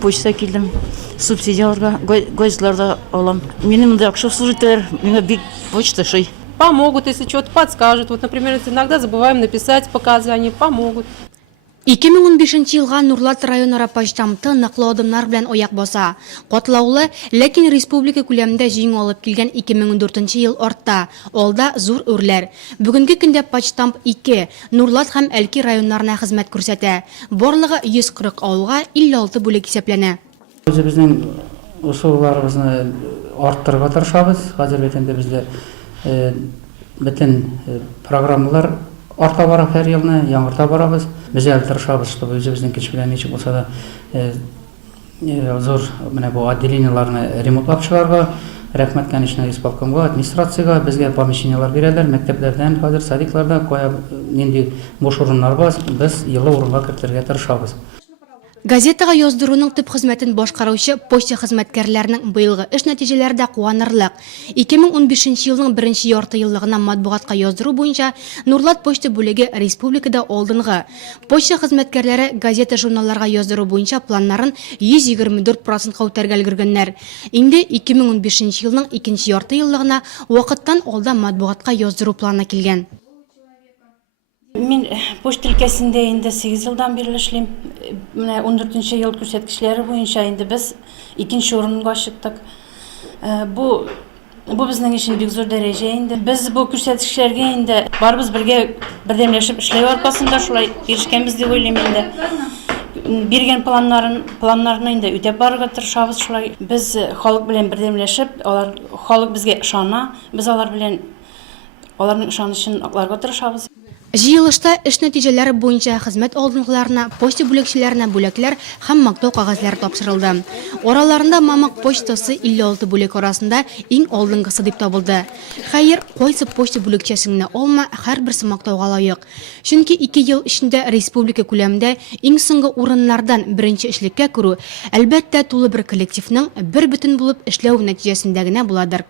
почта килдим. Субсидияларга, газетларда алам. Минем да акча служиттер, миңа бик почта шей. Помогут, если что-то подскажут. Вот, например, иногда забываем написать показания, помогут. 2015 елга Нурлат районара почтамты ныклы адымнар белән аяк баса. Катлаулы, ләкин республика күләмендә җиңү алып килгән 2014 ел артта. Алда зур үрләр. Бүгенге көндә почтамт 2 Нурлат һәм Әлки районнарына хезмәт күрсәтә. Барлыгы 140 авылга 56 бүлек исәпләнә. Безнең усулларыбызны арттырырга тырышабыз. Хәзер бетендә бездә бөтен программалар арта бара һәр елны, яңырта барабыз. Без әле тырышабыз, чтобы үзебезнең көч белән ничек булса да зур менә бу отделениеларны ремонтлап чыгарга, рәхмәт, конечно, исполкомга, администрациягә, безгә помещениелар бирәләр, мәктәпләрдән, хәзер садикларда кая нинди буш урыннар бар, без йылы урынга кертергә тырышабыз. Газетага яздыруның төп хезмәтен башкаручы почта хезмәткәрләренең быелгы эш нәтиҗәләре дә куанырлык. 2015 елның 1 ярты еллыгына матбугатка яздыру буенча Нурлат почта бүлеге республикада алдынгы. Почта хезмәткәрләре газета журналларга яздыру буенча планнарын 124% күтәргә өлгергәннәр. Инде 2015 елның 2 ярты еллыгына вакыттан алда матбугатка яздыру планы килгән. Мин почта өлкәсендә инде 8 елдан бирле эшлим. Менә 14нче ел күрсәткечләре буенча инде без 2нче урынга чыктык. Бу безнең өчен бик зур дәрәҗә инде. Без бу күрсәткечләргә инде барыбыз бергә бердәмләшеп эшләү аркасында шулай ирешкәнбез дип уйлыйм инде. Биргән планнарны инде үтәп барырга тырышабыз шулай. Без халык белән бердәмләшеп, халык безгә ышана, без алар белән аларның ышанычын акларга тырышабыз. Җыелышта эш нәтиҗәләре буенча хезмәт алдынгыларына, почта бүлекчеләренә бүләкләр һәм мактау кагазлары тапшырылды. Араларында Мамык почтасы 56 бүлек арасында иң алдынгысы дип табылды. Хәер, кайсы почта бүлекчәсен алма, һәрберсе мактауга лаек. Чөнки 2 ел эчендә республика күләмендә иң соңгы урыннардан беренче эшлеккә керү, әлбәттә, тулы бер коллективның бер бөтен булып эшләү нәтиҗәсендә генә буладыр.